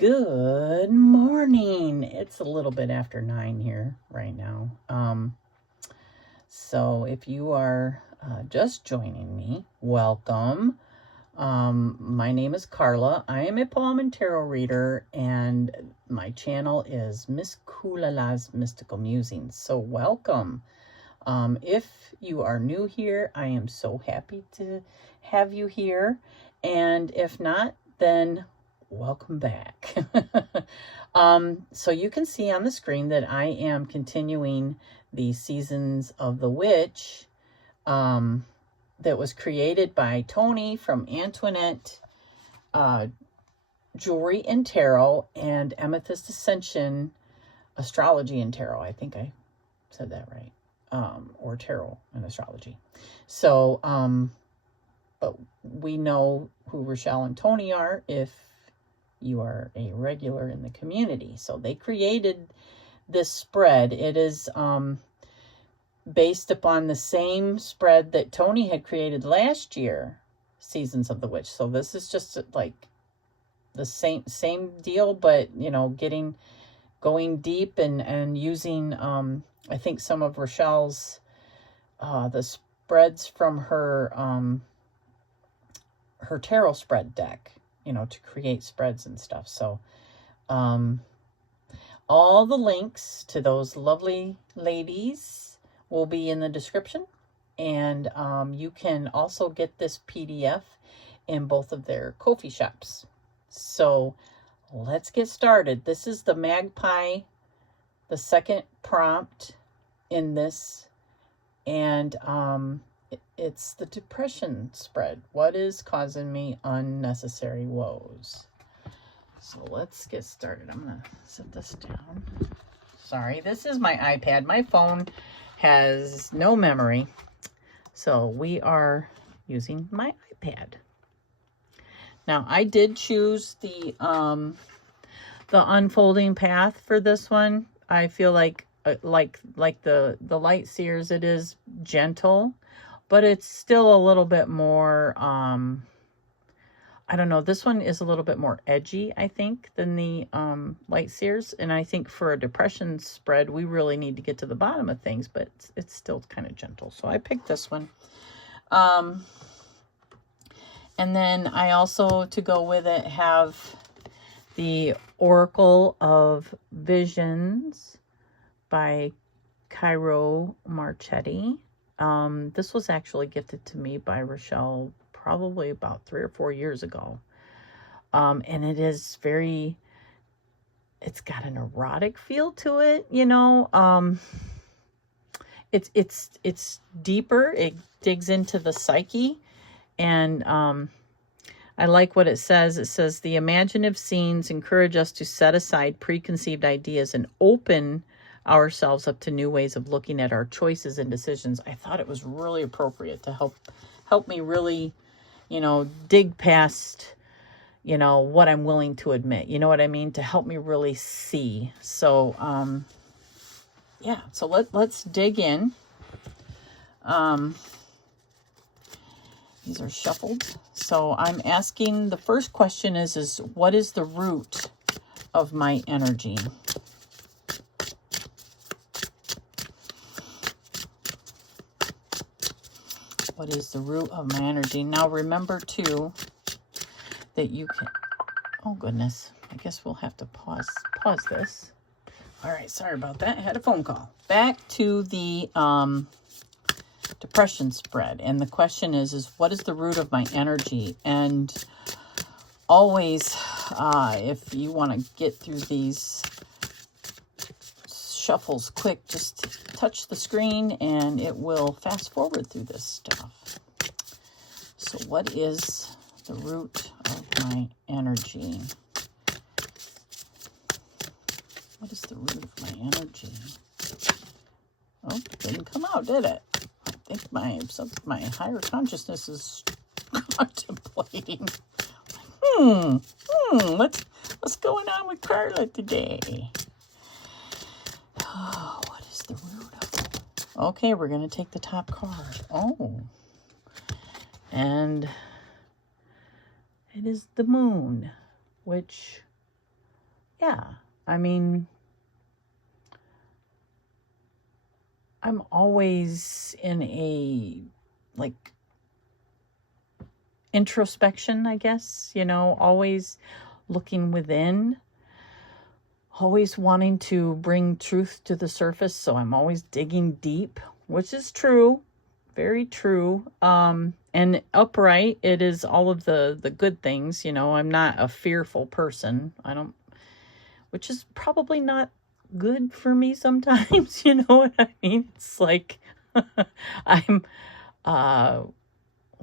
Good morning. It's a little bit after 9 here right now. So if you are just joining me, welcome. My name is Carla. I am a palm and tarot reader, and my channel is Miss Kulala's Mystical Musings. So welcome. If you are new here, I am so happy to have you here. And if not, then welcome back. So you can see on the screen that I am continuing the Seasons of the Witch that was created by Tony from Antoinette Jewelry and Tarot and Amethyst Ascension Astrology and Tarot. I think I said that right. Or Tarot and Astrology. So, but we know who Rachele and Tony are if you are a regular in the community. So they created this spread. It is based upon the same spread that Tony had created last year, Seasons of the Witch. So this is just like the same deal, but you know, going deep and using I think some of Rachele's the spreads from her her tarot spread deck, you know, to create spreads and stuff. So all the links to those lovely ladies will be in the description, and you can also get this PDF in both of their KOFI shops. So let's get started. This is the Magpie, the second prompt in this, and it's the depression spread. What is causing me unnecessary woes? So let's get started. I'm gonna set this down. Sorry, this is my iPad. My phone has no memory, so we are using my iPad. Now I did choose the unfolding path for this one. I feel like the Light Seers, it is gentle, but it's still a little bit more, I don't know, this one is a little bit more edgy, I think, than the Light Seers. And I think for a depression spread, we really need to get to the bottom of things, but it's still kind of gentle. So I picked this one. And then I also, to go with it, have the Oracle of Visions by Cairo Marchetti. This was actually gifted to me by Rachele probably about 3 or 4 years ago. And it is it's got an erotic feel to it, you know. It's deeper. It digs into the psyche. And I like what it says. It says, the imaginative scenes encourage us to set aside preconceived ideas and open ourselves up to new ways of looking at our choices and decisions. I thought it was really appropriate to help me really, you know, dig past, you know, what I'm willing to admit. You know what I mean? To help me really see. So, yeah. So let's dig in. These are shuffled. So I'm asking, the first question is what is the root of my energy? What is the root of my energy? Now remember too that you can, oh goodness, I guess we'll have to pause this. All right, sorry about that. I had a phone call. Back to the depression spread. And the question is what is the root of my energy? And always, if you want to get through these shuffles quick, just touch the screen and it will fast forward through this stuff. So what is the root of my energy? What is the root of my energy? Oh, didn't come out, did it? I think my higher consciousness is contemplating. What's going on with Carla today? Oh, what is the root of it? Okay, we're going to take the top card. Oh. And it is the moon, which yeah, I mean, I'm always in a, like, introspection, I guess, always looking within, always wanting to bring truth to the surface. So I'm always digging deep, which is true, very true. And upright, it is all of the good things. I'm not a fearful person. Which is probably not good for me sometimes. You know what I mean? It's like I'm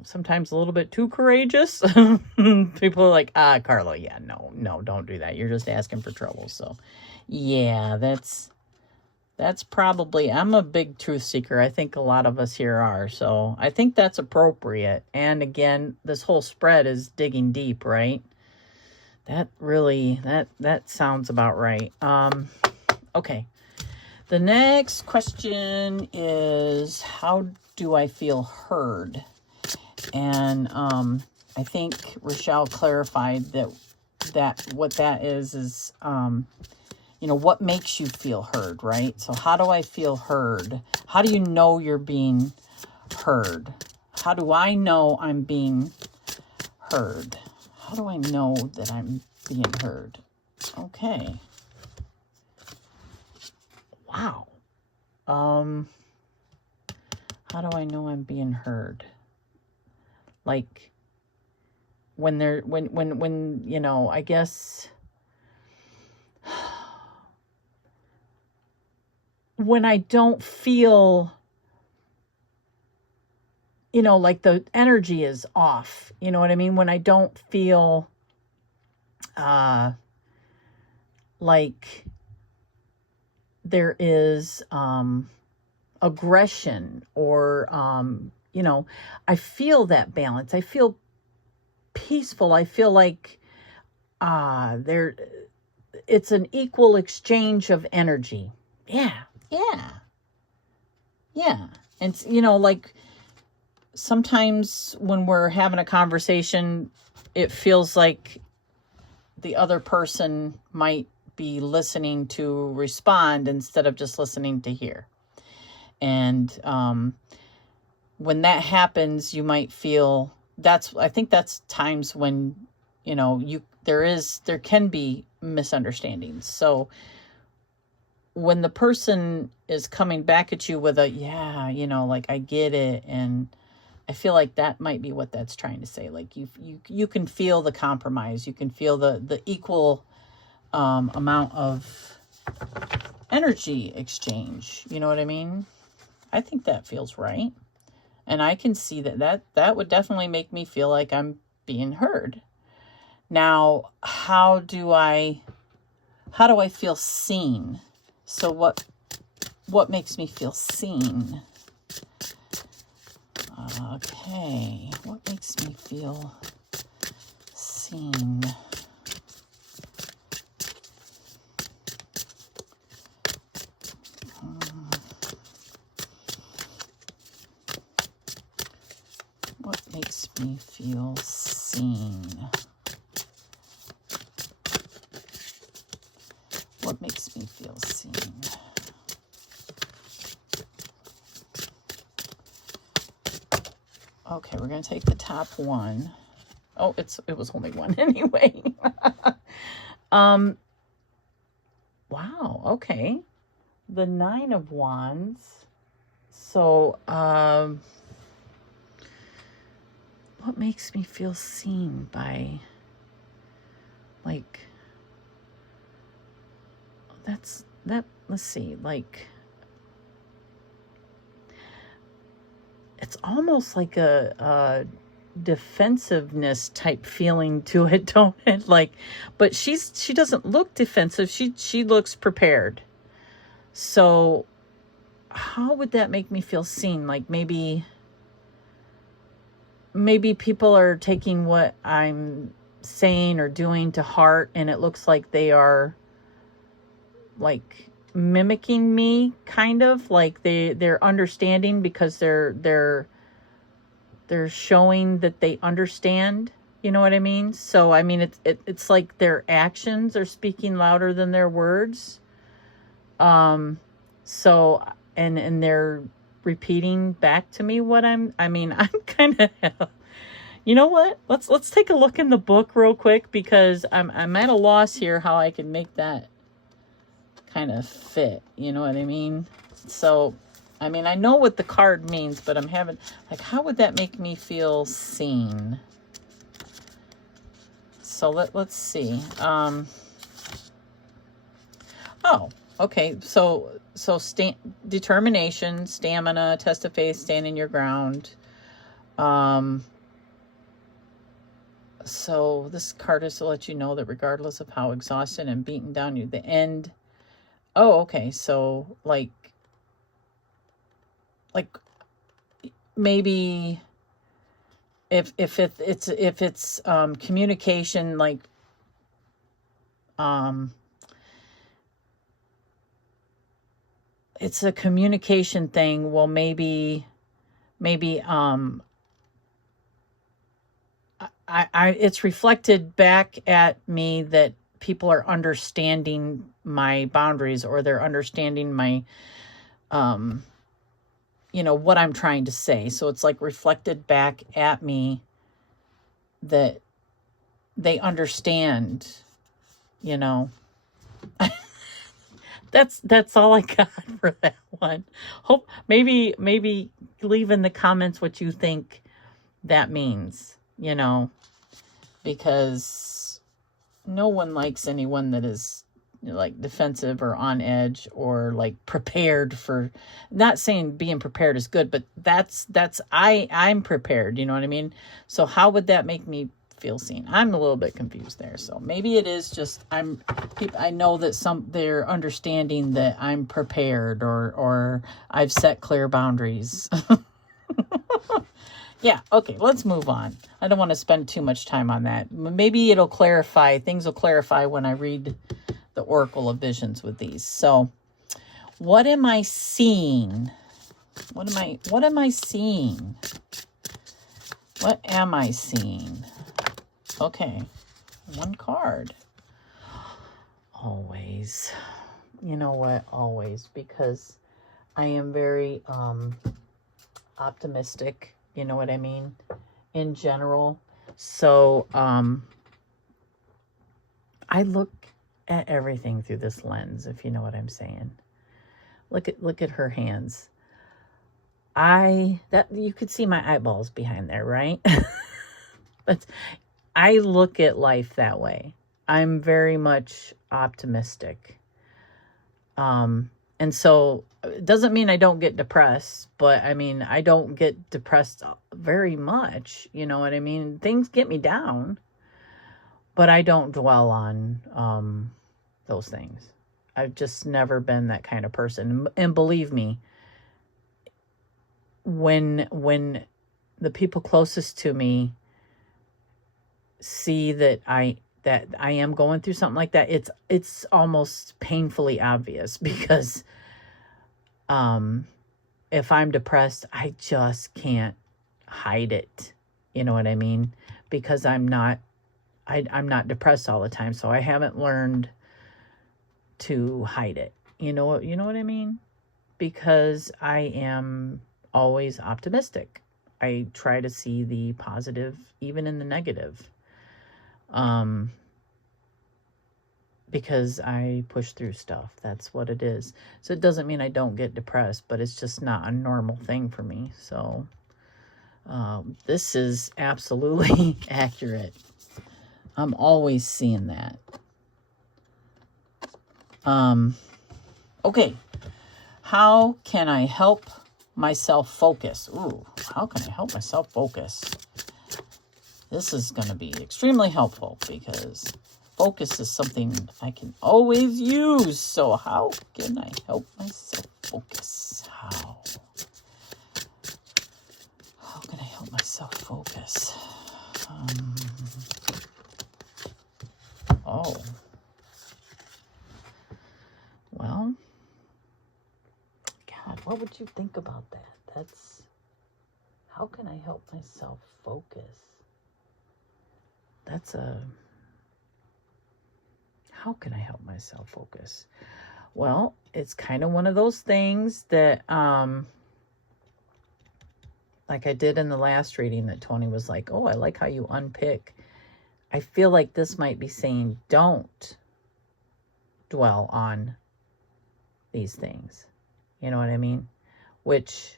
sometimes a little bit too courageous. People are like, Carlo, yeah, no, don't do that. You're just asking for trouble. So yeah, that's probably, I'm a big truth seeker. I think a lot of us here are. So I think that's appropriate. And again, this whole spread is digging deep, right? That really, that sounds about right. Okay. The next question is, how do I feel heard? And I think Rachele clarified that what that is what makes you feel heard, right? So how do I feel heard? How do you know you're being heard? How do I know I'm being heard? How do I know that I'm being heard? Okay. Wow. How do I know I'm being heard? Like when I guess when I don't feel, like the energy is off, you know what I mean? When I don't feel like there is aggression or I feel that balance. I feel peaceful. I feel like it's an equal exchange of energy. Yeah. And like sometimes when we're having a conversation, it feels like the other person might be listening to respond instead of just listening to hear. And when that happens, you might feel I think that's times when, there can be misunderstandings. So when the person is coming back at you with like, I get it. And I feel like that might be what that's trying to say. Like you can feel the compromise. You can feel the equal amount of energy exchange. You know what I mean? I think that feels right. And I can see that would definitely make me feel like I'm being heard. Now, how do I feel seen? So what makes me feel seen? Okay, what makes me feel seen? What makes me feel seen? What makes me feel seen? Okay, we're going to take the top one. Oh, it was only one anyway. Wow, okay. The 9 of Wands. So, what makes me feel seen by, like, let's see, like, it's almost like a defensiveness type feeling to it, don't it? Like, but she doesn't look defensive. She looks prepared. So how would that make me feel seen? Like maybe people are taking what I'm saying or doing to heart, and it looks like they are like mimicking me, kind of like they're understanding because they're showing that they understand. You know what I mean? So, I mean, it's like their actions are speaking louder than their words. Um, so, and they're repeating back to me what I mean, I'm kind of, you know what? Let's take a look in the book real quick, because I'm at a loss here how I can make that kind of fit. You know what I mean? So, I mean, I know what the card means, but I'm having, like, how would that make me feel seen? So let's see. Oh, okay. So determination, stamina, test of faith, standing your ground. So this card is to let you know that regardless of how exhausted and beaten down you, the end. Oh, okay. So like maybe if it's communication, like it's a communication thing. Well, maybe it's reflected back at me that people are understanding my boundaries, or they're understanding my, you know, what I'm trying to say. So it's like reflected back at me that they understand, you know. That's all I got for that one. Hope maybe leave in the comments what you think that means, you know, because no one likes anyone that is, you know, like defensive or on edge or like prepared for, not saying being prepared is good, but I'm prepared, you know what I mean? So how would that make me feel seen? I'm a little bit confused there. So maybe it is just I know that they're understanding that I'm prepared, or I've set clear boundaries. Yeah, okay, let's move on. I don't want to spend too much time on that. Maybe it'll clarify. Things will clarify when I read the Oracle of Visions with these. So, what am I seeing? What am I seeing? What am I seeing? Okay, one card. Always. You know what? Always, because I am very optimistic, you know what I mean, in general. So I look at everything through this lens, if you know what I'm saying. Look at her hands. That you could see my eyeballs behind there, right? But I look at life that way. I'm very much optimistic. And so it doesn't mean I don't get depressed, but I mean, I don't get depressed very much. You know what I mean? Things get me down, but I don't dwell on those things. I've just never been that kind of person. And believe me, when the people closest to me see that I am going through something like that, it's almost painfully obvious, because if I'm depressed, I just can't hide it. You know what I mean? Because I'm not depressed all the time, so I haven't learned to hide it. You know what I mean? Because I am always optimistic. I try to see the positive even in the negative. Because I push through stuff. That's what it is. So it doesn't mean I don't get depressed, but it's just not a normal thing for me. So this is absolutely accurate. I'm always seeing that. Okay. How can I help myself focus? Ooh, how can I help myself focus? This is going to be extremely helpful, because focus is something I can always use. So how can I help myself focus? How can I help myself focus? Well, God, what would you think about that? How can I help myself focus? how can I help myself focus? Well, it's kind of one of those things that, like I did in the last reading that Tony was like, oh, I like how you unpick. I feel like this might be saying, don't dwell on these things. You know what I mean? Which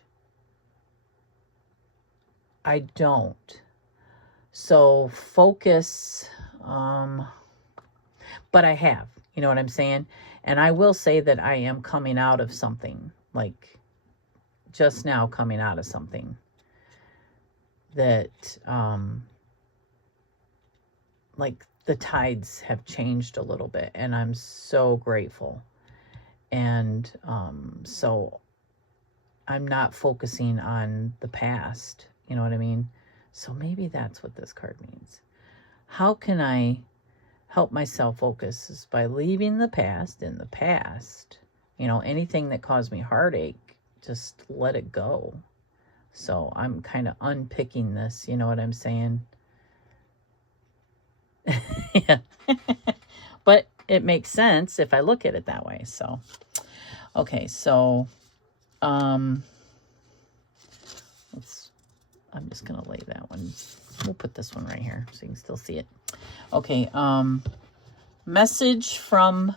I don't. So focus, but I have, you know what I'm saying? And I will say that I am coming out of something, like just now coming out of something that, like the tides have changed a little bit, and I'm so grateful. And so I'm not focusing on the past, you know what I mean? So maybe that's what this card means. How can I help myself focus? Is by leaving the past in the past. You know, anything that caused me heartache, just let it go. So I'm kind of unpicking this, you know what I'm saying? Yeah. But it makes sense if I look at it that way. So, okay, so I'm just going to lay that one. We'll put this one right here so you can still see it. Okay, message from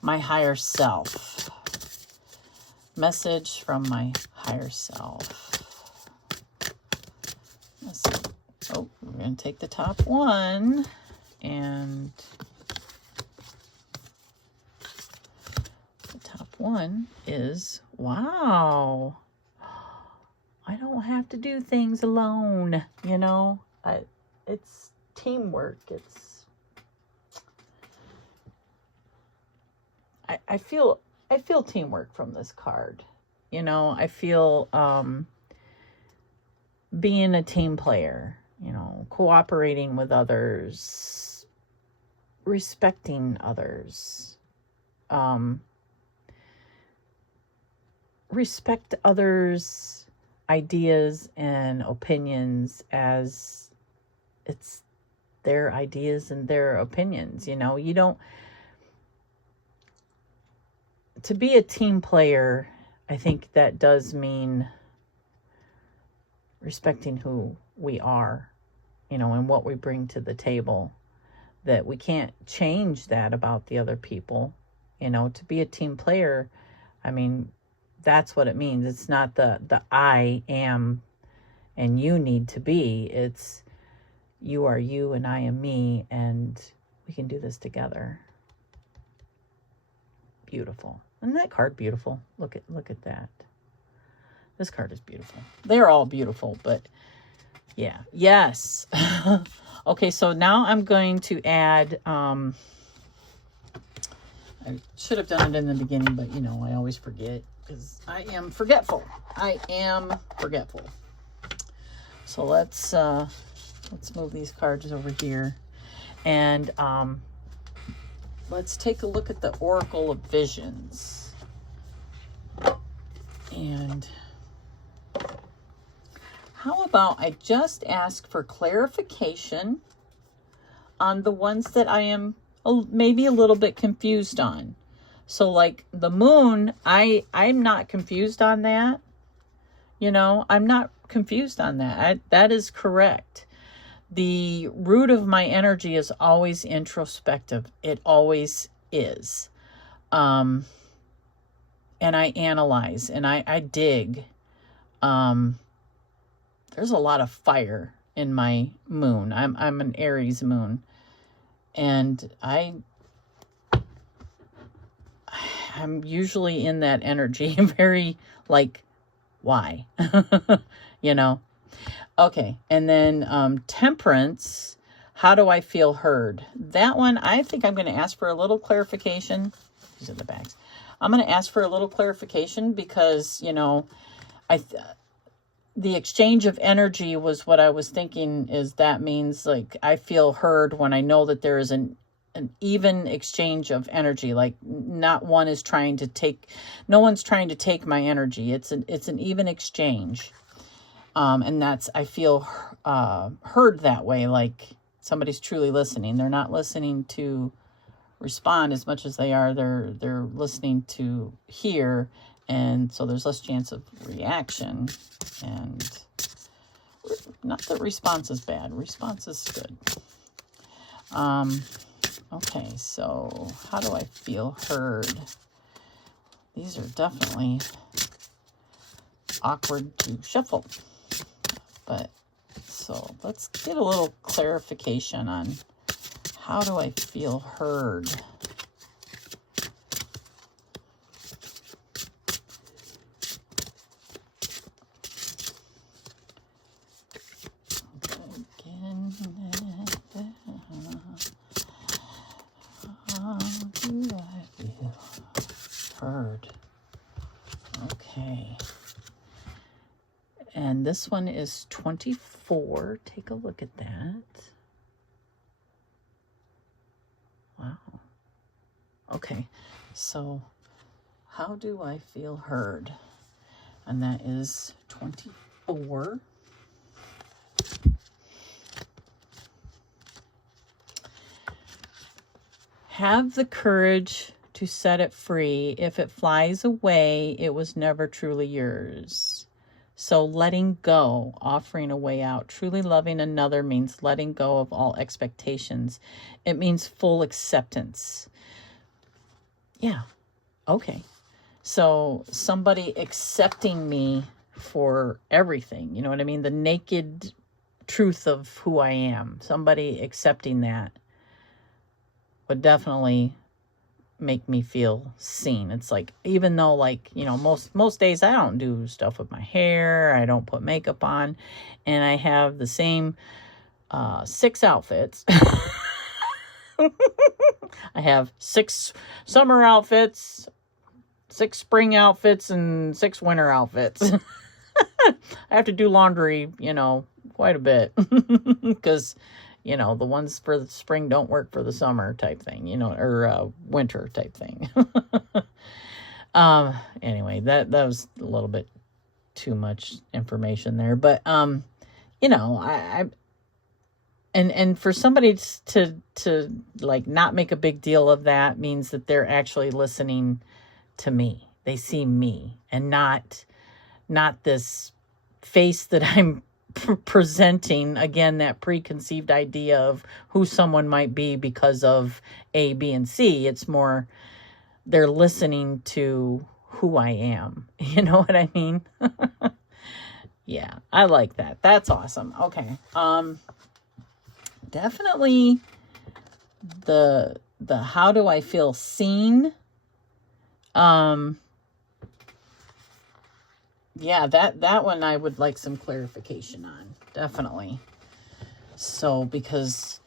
my higher self. Message from my higher self. Oh, we're going to take the top one, and the top one is, wow, I don't have to do things alone, you know. It's teamwork. I feel teamwork from this card. You know, I feel being a team player, you know, cooperating with others, respecting others, respect others' ideas and opinions as it's their ideas and their opinions. You know, you don't, to be a team player, I think that does mean respecting who we are, you know, and what we bring to the table, that we can't change that about the other people. You know, to be a team player, I mean, that's what it means. It's not the I am and you need to be. It's you are you and I am me, and we can do this together. Beautiful. Isn't that card beautiful? Look at that. This card is beautiful. They're all beautiful, but yeah. Yes. Okay, so now I'm going to add, I should have done it in the beginning, but you know, I always forget because I am forgetful. So let's move these cards over here, and let's take a look at the Oracle of Visions. And how about I just ask for clarification on the ones that I am maybe a little bit confused on. So like the moon, I'm not confused on that. You know, I'm not confused on that. That is correct. The root of my energy is always introspective. It always is. And I analyze and I dig. There's a lot of fire in my moon. I'm an Aries moon. And I'm usually in that energy, very like, why? You know? Okay, and then temperance, how do I feel heard? That one, I think I'm going to ask for a little clarification. These are the bags. I'm going to ask for a little clarification because, you know, the exchange of energy was what I was thinking, is that means like I feel heard when I know that there is an even exchange of energy. Like not one is trying to take, no one's trying to take my energy. It's an even exchange. And that's, I feel heard that way. Like somebody's truly listening. They're not listening to respond as much as they're listening to hear, and so there's less chance of reaction. And not that response is bad. Response is good. Okay, so how do I feel heard? These are definitely awkward to shuffle. But so let's get a little clarification on how do I feel heard? Again, how do I feel heard? Okay. And this one is 24. Take a look at that. Wow. Okay, so how do I feel heard? And that is 24. Have the courage to set it free. If it flies away, it was never truly yours. So letting go, offering a way out. Truly loving another means letting go of all expectations. It means full acceptance. Yeah. Okay. So somebody accepting me for everything. You know what I mean? The naked truth of who I am. Somebody accepting that would definitely make me feel seen. It's like, even though, like, you know, most days I don't do stuff with my hair, I don't put makeup on, and I have the same 6 outfits. I have 6 summer outfits, 6 spring outfits, and 6 winter outfits. I have to do laundry, you know, quite a bit, because you know, the ones for the spring don't work for the summer type thing, you know, or winter type thing. Anyway, that was a little bit too much information there, but you know, and for somebody to like not make a big deal of that means that they're actually listening to me. They see me and not this face that I'm presenting, again, that preconceived idea of who someone might be because of A, B, and C. It's more they're listening to who I am. You know what I mean? Yeah, I like that. That's awesome. Okay. Definitely the how do I feel seen? Yeah, that one I would like some clarification on, definitely. So, because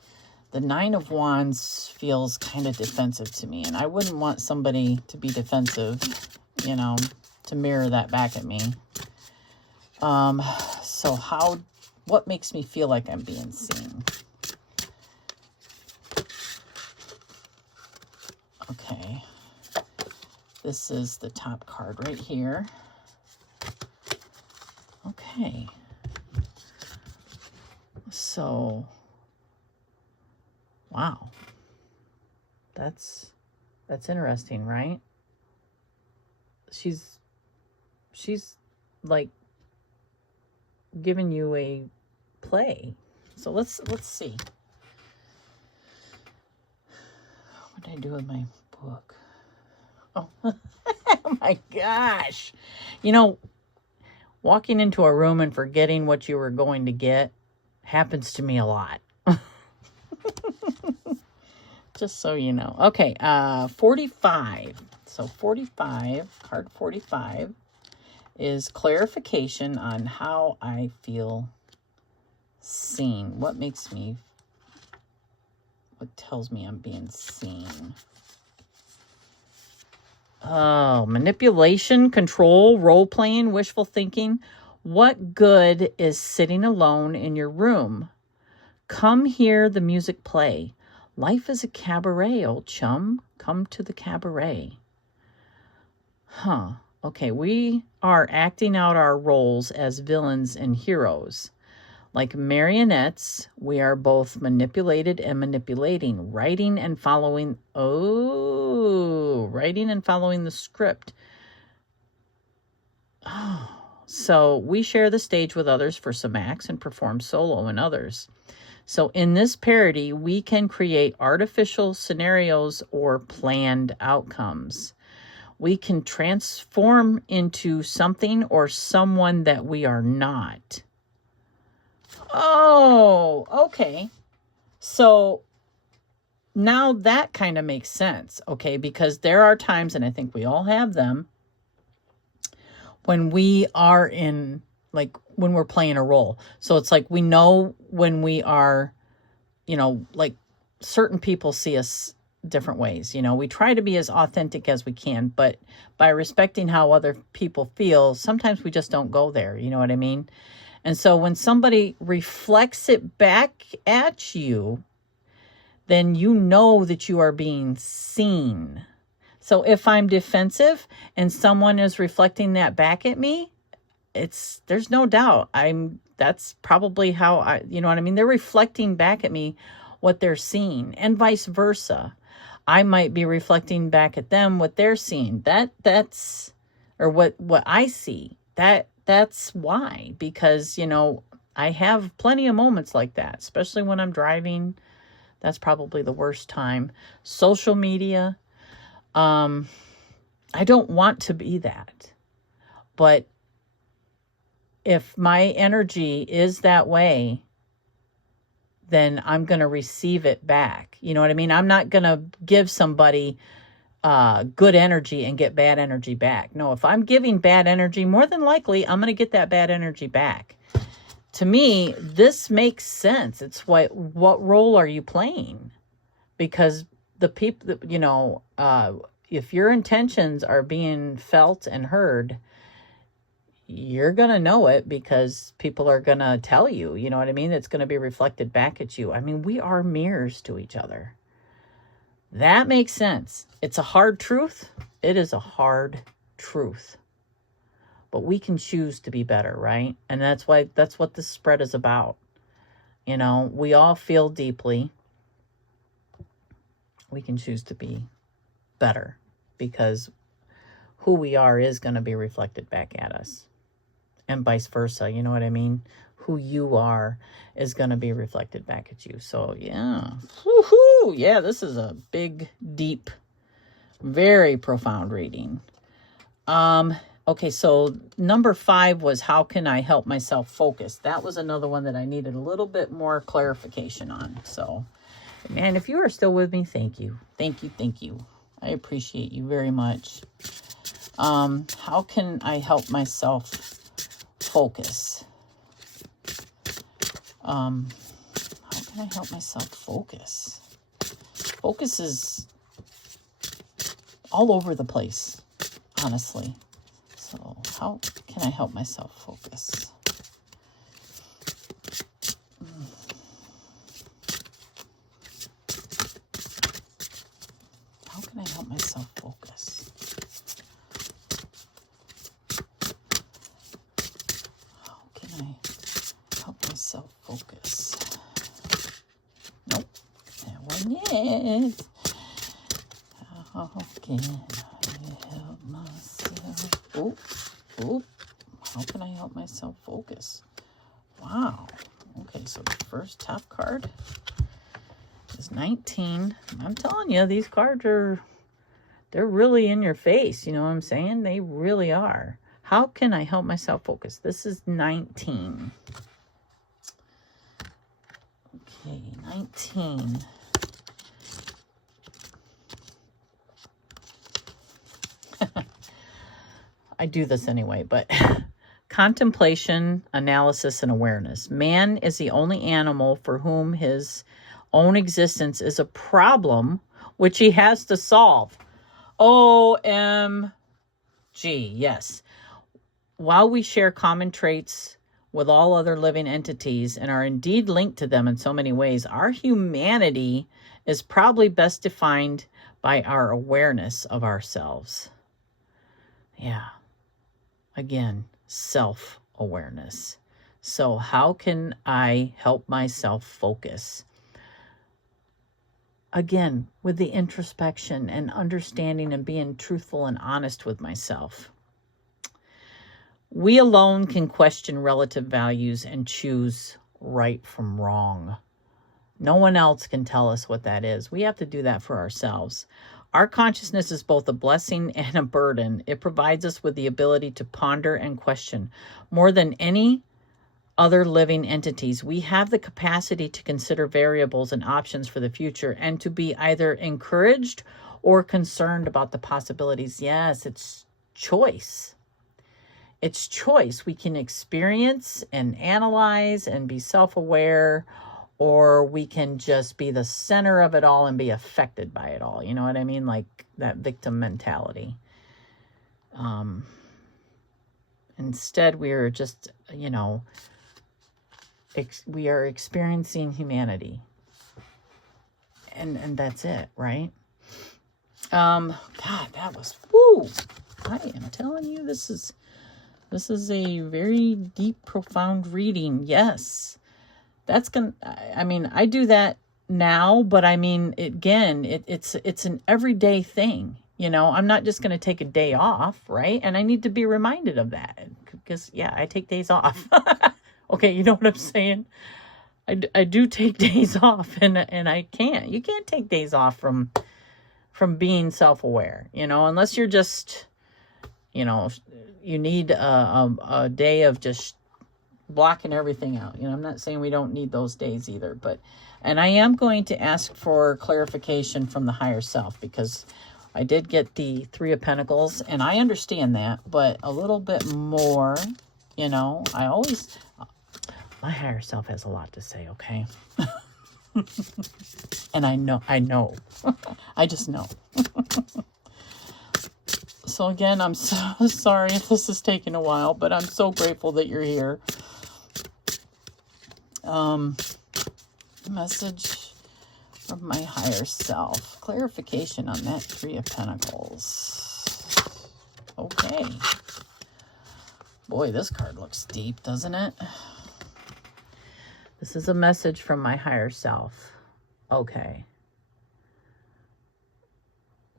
the 9 of Wands feels kind of defensive to me, and I wouldn't want somebody to be defensive, you know, to mirror that back at me. So what makes me feel like I'm being seen? Okay. This is the top card right here. Okay, so, wow, that's interesting, right? She's like giving you a play. So let's see. What did I do with my book? Oh, oh my gosh. You know, walking into a room and forgetting what you were going to get happens to me a lot. Just so you know. Okay, 45. So 45, card 45, is clarification on how I feel seen. What tells me I'm being seen? Oh, manipulation, control, role-playing, wishful thinking. What good is sitting alone in your room? Come hear the music play. Life is a cabaret, old chum. Come to the cabaret. Huh. Okay, we are acting out our roles as villains and heroes. Like marionettes, we are both manipulated and manipulating, writing and following the script. Oh, so we share the stage with others for some acts and perform solo in others. So in this parody, we can create artificial scenarios or planned outcomes. We can transform into something or someone that we are not. Oh, okay. So now that kind of makes sense, okay? Because there are times, and I think we all have them, when we are in, like, when we're playing a role. So it's like we know when we are, you know, like certain people see us different ways. You know, we try to be as authentic as we can, but by respecting how other people feel, sometimes we just don't go there. You know what I mean? And so when somebody reflects it back at you, then you know that you are being seen. So if I'm defensive and someone is reflecting that back at me, there's no doubt that's probably how you know what I mean? They're reflecting back at me what they're seeing, and vice versa. I might be reflecting back at them what they're seeing. That's or what I see. That's why, because, you know, I have plenty of moments like that, especially when I'm driving. That's probably the worst time. Social media. I don't want to be that. But if my energy is that way, then I'm going to receive it back. You know what I mean? I'm not going to give somebody good energy and get bad energy back. No, if I'm giving bad energy, more than likely, I'm going to get that bad energy back. To me, this makes sense. It's what role are you playing? Because the people, you know, if your intentions are being felt and heard, you're going to know it because people are going to tell you, you know what I mean? It's going to be reflected back at you. I mean, we are mirrors to each other. That makes sense. It's a hard truth. It is a hard truth. But we can choose to be better, right? And that's what this spread is about. You know, we all feel deeply. We can choose to be better because who we are is going to be reflected back at us. And vice versa, you know what I mean? Who you are is going to be reflected back at you. So, yeah. Woohoo! Yeah, this is a big, deep, very profound reading. Okay, so number 5 was how can I help myself focus? That was another one that I needed a little bit more clarification on. So, man, if you are still with me, thank you. Thank you, thank you. I appreciate you very much. How can I help myself focus? How can I help myself focus? Focus is all over the place, honestly. So how can I help myself focus? How can I help myself focus? How can I help myself focus? Nope, that one yet. How can I help myself? Oh, how can I help myself focus? Wow. Okay, so the first top card is 19. I'm telling you, these cards they're really in your face. You know what I'm saying? They really are. How can I help myself focus? This is 19. Okay, 19. I do this anyway, but contemplation, analysis, and awareness. Man is the only animal for whom his own existence is a problem which he has to solve. OMG, yes. While we share common traits with all other living entities and are indeed linked to them in so many ways, our humanity is probably best defined by our awareness of ourselves. Yeah. Again, self-awareness. So how can I help myself focus? Again, with the introspection and understanding and being truthful and honest with myself. We alone can question relative values and choose right from wrong. No one else can tell us what that is. We have to do that for ourselves. Our consciousness is both a blessing and a burden. It provides us with the ability to ponder and question. More than any other living entities, we have the capacity to consider variables and options for the future and to be either encouraged or concerned about the possibilities. Yes, it's choice. It's choice. We can experience and analyze and be self-aware, or we can just be the center of it all and be affected by it all. You know what I mean? Like that victim mentality. Instead, we are just, you know, we are experiencing humanity. And that's it, right? God, that was, woo! I am telling you, this is a very deep, profound reading. Yes. That's going to, I mean, I do that now, but I mean, again, it's an everyday thing. You know, I'm not just going to take a day off, right? And I need to be reminded of that because, yeah, I take days off. Okay, you know what I'm saying? I do take days off, and I can't. You can't take days off from being self-aware, you know, unless you're just, you know, you need a day of just blocking everything out. You know, I'm not saying we don't need those days either, but, and I am going to ask for clarification from the higher self, because I did get the Three of Pentacles, and I understand that, but a little bit more, you know, my higher self has a lot to say, okay? And I know, I just know. So again, I'm so sorry if this is taking a while, but I'm so grateful that you're here. Message from my higher self. Clarification on that Three of Pentacles. Okay. Boy, this card looks deep, doesn't it? This is a message from my higher self. Okay.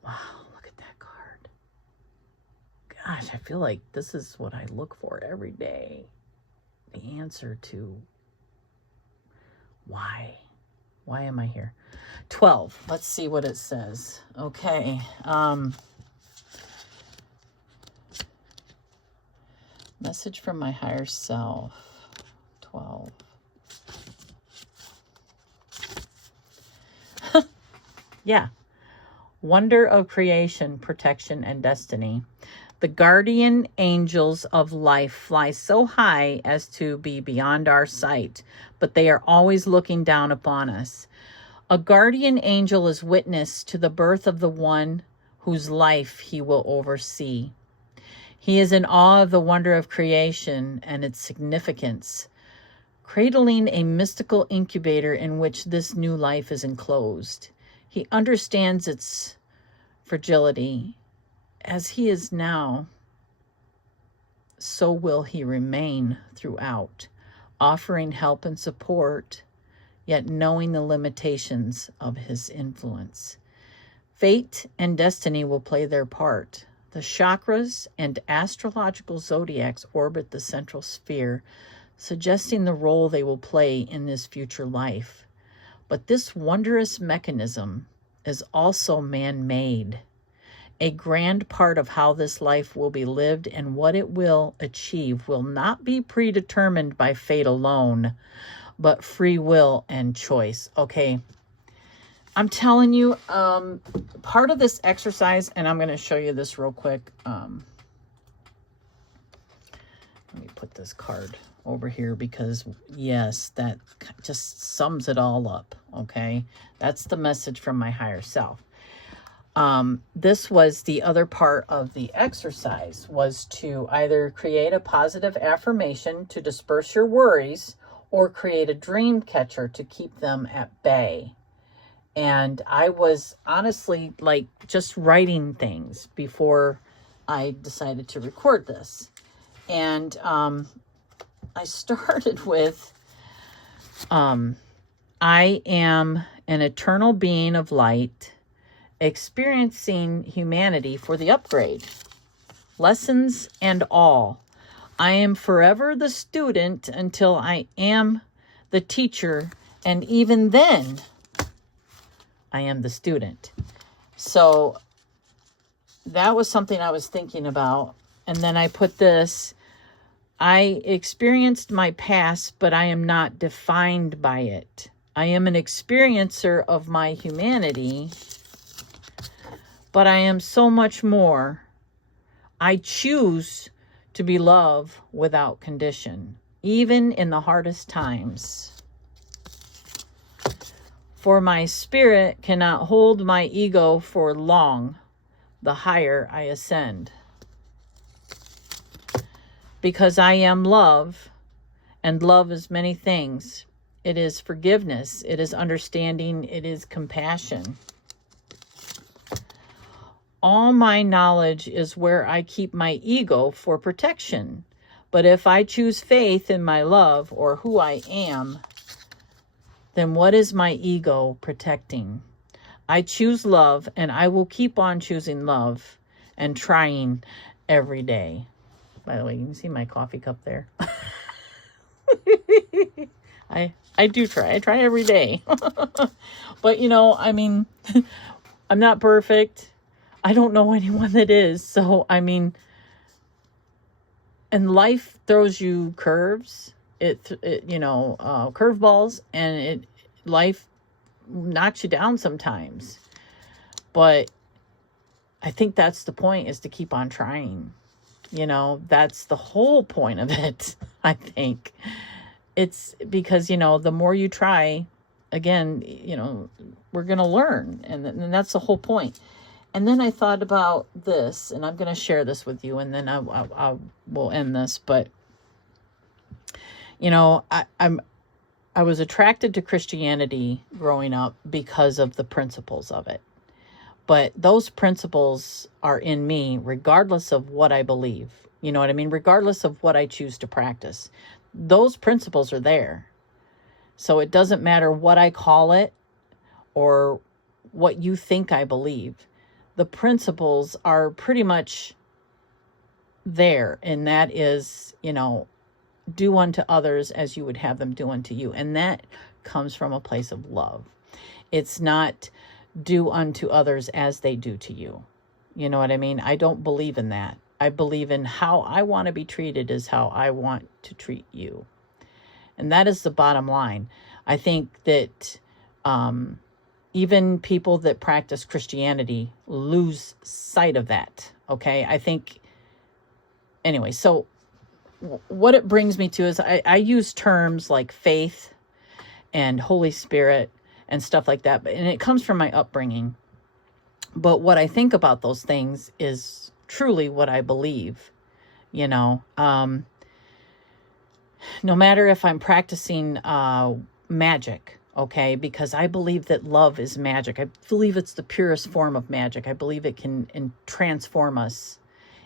Wow, look at that card. Gosh, I feel like this is what I look for every day. The answer to why. Why am I here? 12. Let's see what it says. Okay. Message from my higher self. 12. Yeah. Wonder of creation, protection, and destiny. The guardian angels of life fly so high as to be beyond our sight, but they are always looking down upon us. A guardian angel is witness to the birth of the one whose life he will oversee. He is in awe of the wonder of creation and its significance, cradling a mystical incubator in which this new life is enclosed. He understands its fragility. As he is now, so will he remain throughout, offering help and support, yet knowing the limitations of his influence. Fate and destiny will play their part. The chakras and astrological zodiacs orbit the central sphere, suggesting the role they will play in this future life. But this wondrous mechanism is also man-made. A grand part of how this life will be lived and what it will achieve will not be predetermined by fate alone, but free will and choice. Okay, I'm telling you, part of this exercise, and I'm going to show you this real quick. Let me put this card over here because, yes, that just sums it all up, okay? That's the message from my higher self. This was the other part of the exercise, was to either create a positive affirmation to disperse your worries or create a dream catcher to keep them at bay. And I was honestly like just writing things before I decided to record this. And I started with, I am an eternal being of light, experiencing humanity for the upgrade. Lessons and all. I am forever the student until I am the teacher, and even then, I am the student. So that was something I was thinking about. And then I put this, I experienced my past, but I am not defined by it. I am an experiencer of my humanity, but I am so much more. I choose to be love without condition, even in the hardest times. For my spirit cannot hold my ego for long, the higher I ascend. Because I am love, and love is many things. It is forgiveness, it is understanding, it is compassion. All my knowledge is where I keep my ego for protection. But if I choose faith in my love or who I am, then what is my ego protecting? I choose love, and I will keep on choosing love and trying every day. By the way, you can see my coffee cup there. I do try. I try every day. But, you know, I mean, I'm not perfect. I don't know anyone that is. So, I mean, and life throws you curves. It you know, curveballs, and life knocks you down sometimes. But I think that's the point, is to keep on trying. You know, that's the whole point of it, I think. It's because, you know, the more you try, again, you know, we're going to learn. And that's the whole point. And then I thought about this, and I'm going to share this with you, and then I will end this. But, you know, I was attracted to Christianity growing up because of the principles of it. But those principles are in me regardless of what I believe. You know what I mean? Regardless of what I choose to practice. Those principles are there. So it doesn't matter what I call it or what you think I believe. The principles are pretty much there. And that is, you know, do unto others as you would have them do unto you. And that comes from a place of love. It's not do unto others as they do to you. You know what I mean? I don't believe in that. I believe in how I want to be treated is how I want to treat you. And that is the bottom line. I think that even people that practice Christianity lose sight of that. Okay? I think, anyway, so what it brings me to is I use terms like faith and Holy Spirit and stuff like that. And it comes from my upbringing. But what I think about those things is truly what I believe, you know. No matter if I'm practicing magic, okay, because I believe that love is magic. I believe it's the purest form of magic. I believe it can transform us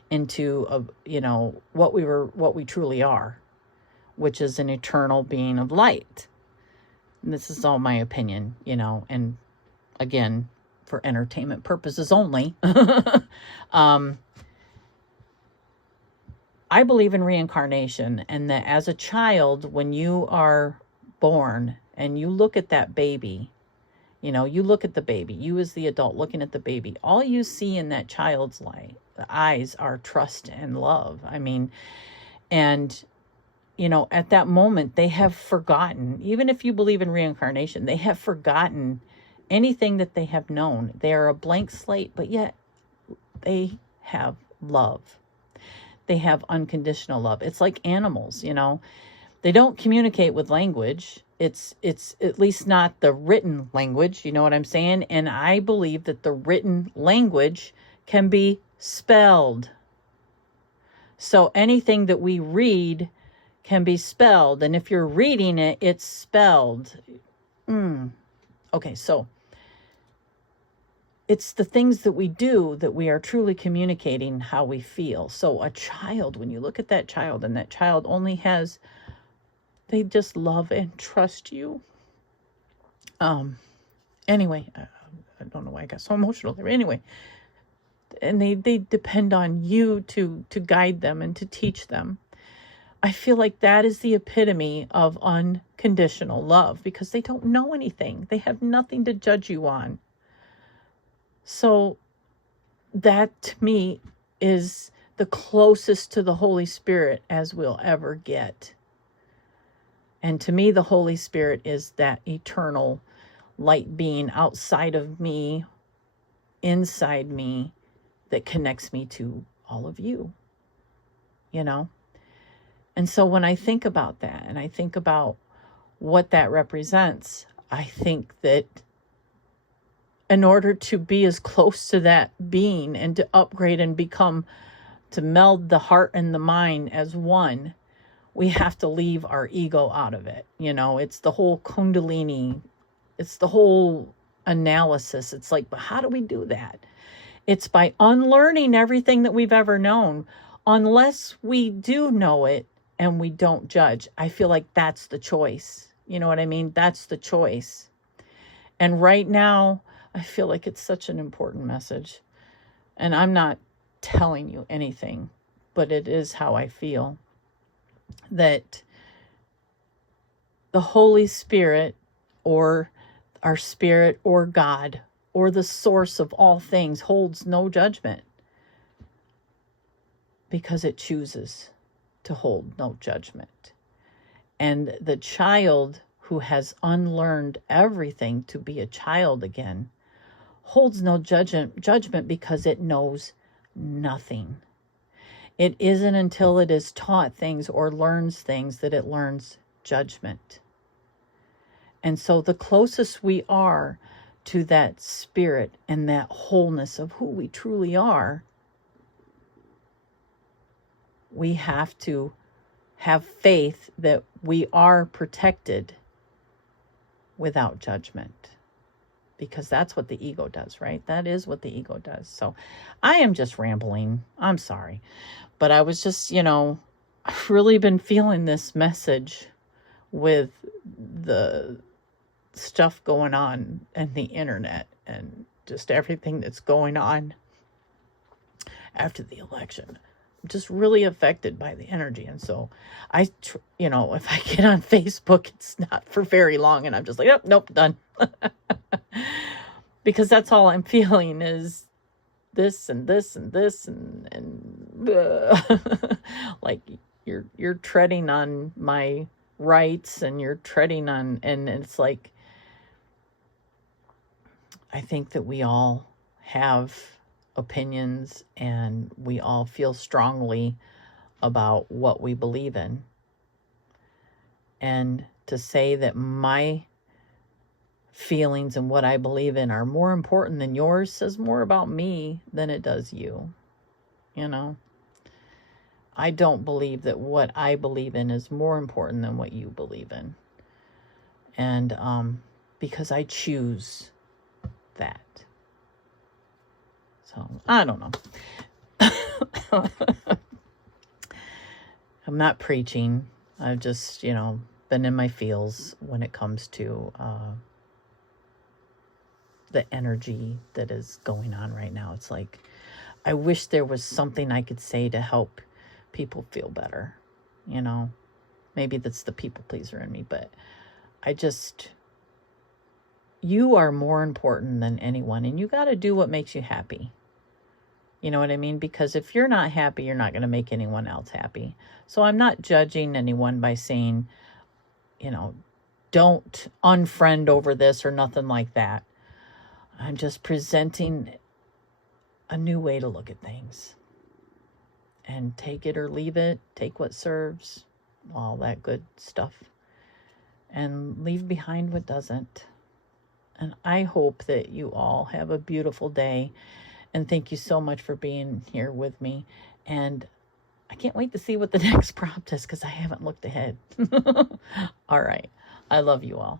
into, you know, what we truly are, which is an eternal being of light. And this is all my opinion, you know, and again, for entertainment purposes only. I believe in reincarnation, and that as a child, when you are born and you look at that baby, you know, you look at the baby, you as the adult looking at the baby, all you see in that child's eyes are trust and love. I mean, and you know, at that moment, they have forgotten, even if you believe in reincarnation, they have forgotten anything that they have known. They are a blank slate, but yet they have love. They have unconditional love. It's like animals, you know. They don't communicate with language. It's at least not the written language, you know what I'm saying? And I believe that the written language can be spelled. So anything that we read can be spelled, and if you're reading it, it's spelled. Okay, so it's the things that we do that we are truly communicating how we feel. So a child, when you look at that child, and that child only has They just love and trust you. Anyway, I don't know why I got so emotional there. Anyway, and they depend on you to guide them and to teach them. I feel like that is the epitome of unconditional love, because they don't know anything. They have nothing to judge you on. So that to me is the closest to the Holy Spirit as we'll ever get. And to me, the Holy Spirit is that eternal light being outside of me, inside me, that connects me to all of you, you know? And so when I think about that and I think about what that represents, I think that in order to be as close to that being and to upgrade and become, to meld the heart and the mind as one, we have to leave our ego out of it. You know, it's the whole Kundalini, it's the whole analysis. It's like, but how do we do that? It's by unlearning everything that we've ever known. Unless we do know it and we don't judge, I feel like that's the choice. You know what I mean? That's the choice. And right now, I feel like it's such an important message. And I'm not telling you anything, but it is how I feel. That the Holy Spirit, or our spirit, or God, or the source of all things, holds no judgment, because it chooses to hold no judgment. And the child who has unlearned everything to be a child again holds no judgment because it knows nothing. It isn't until it is taught things or learns things that it learns judgment. And so the closest we are to that spirit and that wholeness of who we truly are, we have to have faith that we are protected without judgment. Because that's what the ego does, right? That is what the ego does. So I am just rambling. I'm sorry. But I was just, I've really been feeling this message with the stuff going on and the internet and just everything that's going on after the election. I'm just really affected by the energy. And so if I get on Facebook, it's not for very long. And I'm just like, oh, nope, done. Because that's all I'm feeling is this and this and this and like you're treading on my rights, and you're treading on, and it's like, I think that we all have opinions and we all feel strongly about what we believe in. And to say that my feelings and what I believe in are more important than yours says more about me than it does you. I don't believe that what I believe in is more important than what you believe in. And because I choose that. So I don't know. I'm not preaching. I've just, been in my feels when it comes to the energy that is going on right now. It's like, I wish there was something I could say to help people feel better. Maybe that's the people pleaser in me, but you are more important than anyone, and you got to do what makes you happy. You know what I mean? Because if you're not happy, you're not going to make anyone else happy. So I'm not judging anyone by saying, don't unfriend over this or nothing like that. I'm just presenting a new way to look at things. And take it or leave it. Take what serves. All that good stuff. And leave behind what doesn't. And I hope that you all have a beautiful day. And thank you so much for being here with me. And I can't wait to see what the next prompt is, because I haven't looked ahead. All right. I love you all.